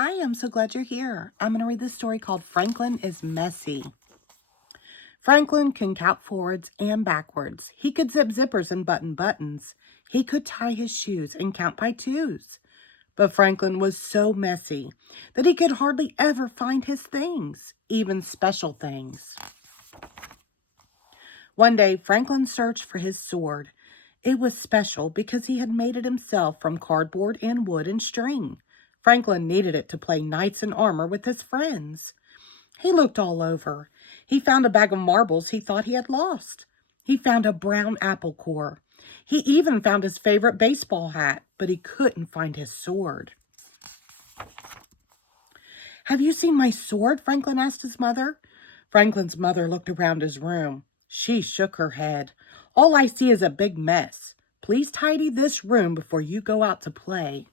Hi, I'm so glad you're here. I'm going to read this story called Franklin is Messy. Franklin can count forwards and backwards. He could zip zippers and button buttons. He could tie his shoes and count by twos. But Franklin was so messy that he could hardly ever find his things, even special things. One day, Franklin searched for his sword. It was special because he had made it himself from cardboard and wood and string. Franklin needed it to play knights in armor with his friends. He looked all over. He found a bag of marbles he thought he had lost. He found a brown apple core. He even found his favorite baseball hat, but he couldn't find his sword. "Have you seen my sword?" Franklin asked his mother. Franklin's mother looked around his room. She shook her head. "All I see is a big mess. Please tidy this room before you go out to play."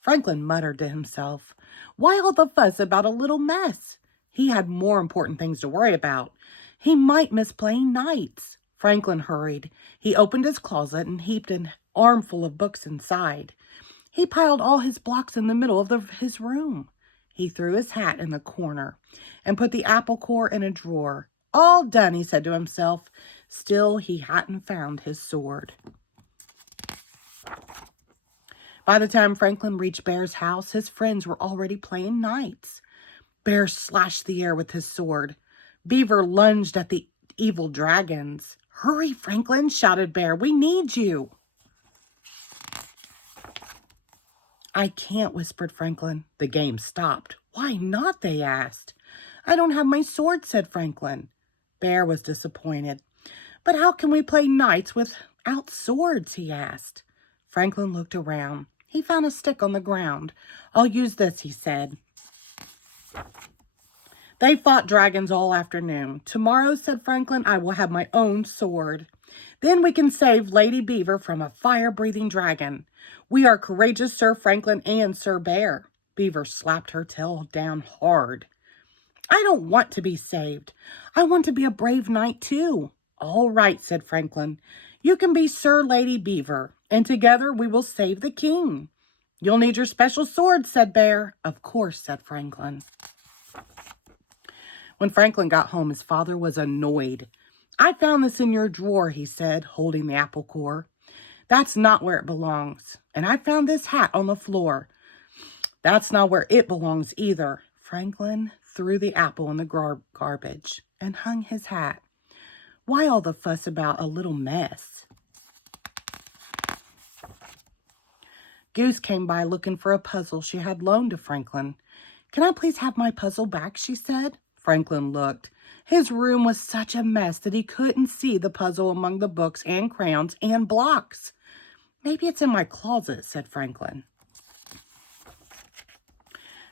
Franklin muttered to himself, "Why all the fuss about a little mess?" He had more important things to worry about. He might miss playing knights. Franklin hurried. He opened his closet and heaped an armful of books inside. He piled all his blocks in the middle of his room. He threw his hat in the corner and put the apple core in a drawer. "All done," he said to himself. Still, he hadn't found his sword. By the time Franklin reached Bear's house, his friends were already playing knights. Bear slashed the air with his sword. Beaver lunged at the evil dragons. "Hurry, Franklin," shouted Bear. "We need you." "I can't," whispered Franklin. The game stopped. "Why not?" they asked. "I don't have my sword," said Franklin. Bear was disappointed. "But how can we play knights without swords?" he asked. Franklin looked around. He found a stick on the ground. "I'll use this," he said. They fought dragons all afternoon. "Tomorrow," said Franklin, "I will have my own sword. Then we can save Lady Beaver from a fire-breathing dragon. We are courageous, Sir Franklin and Sir Bear." Beaver slapped her tail down hard. "I don't want to be saved. I want to be a brave knight too." "All right," said Franklin. "You can be Sir Lady Beaver, and together we will save the king." "You'll need your special sword," said Bear. "Of course," said Franklin. When Franklin got home, his father was annoyed. "I found this in your drawer," he said, holding the apple core. "That's not where it belongs. And I found this hat on the floor. That's not where it belongs either." Franklin threw the apple in the garbage and hung his hat. Why all the fuss about a little mess? Goose came by looking for a puzzle she had loaned to Franklin. "Can I please have my puzzle back?" she said. Franklin looked. His room was such a mess that he couldn't see the puzzle among the books and crayons and blocks. "Maybe it's in my closet," said Franklin.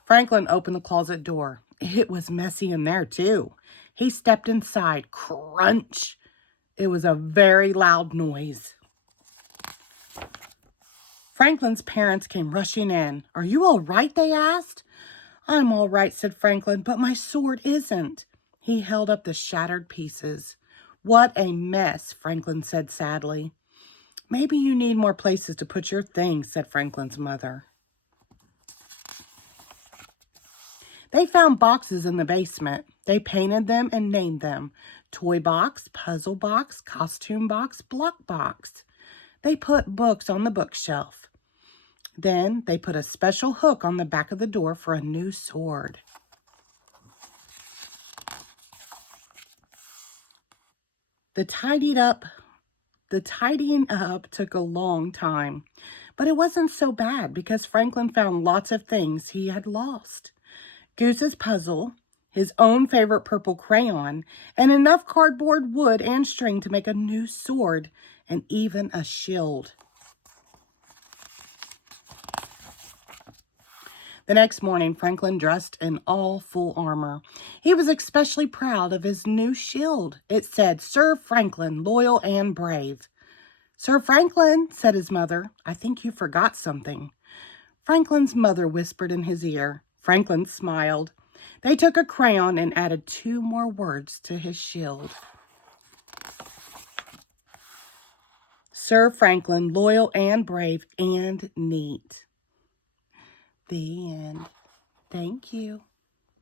Franklin opened the closet door. It was messy in there, too. He stepped inside. Crunch! It was a very loud noise. Franklin's parents came rushing in. "Are you all right?" they asked. "I'm all right," said Franklin, "but my sword isn't." He held up the shattered pieces. "What a mess," Franklin said sadly. "Maybe you need more places to put your things," said Franklin's mother. They found boxes in the basement. They painted them and named them: toy box, puzzle box, costume box, block box. They put books on the bookshelf. Then they put a special hook on the back of the door for a new sword. The tidying up took a long time, but it wasn't so bad because Franklin found lots of things he had lost. Goose's puzzle, his own favorite purple crayon, and enough cardboard, wood, and string to make a new sword, and even a shield. The next morning, Franklin dressed in all full armor. He was especially proud of his new shield. It said, "Sir Franklin, loyal and brave." "Sir Franklin," said his mother, "I think you forgot something." Franklin's mother whispered in his ear. Franklin smiled. They took a crayon and added 2 more words to his shield. "Sir Franklin, loyal and brave and neat." The end. Thank you.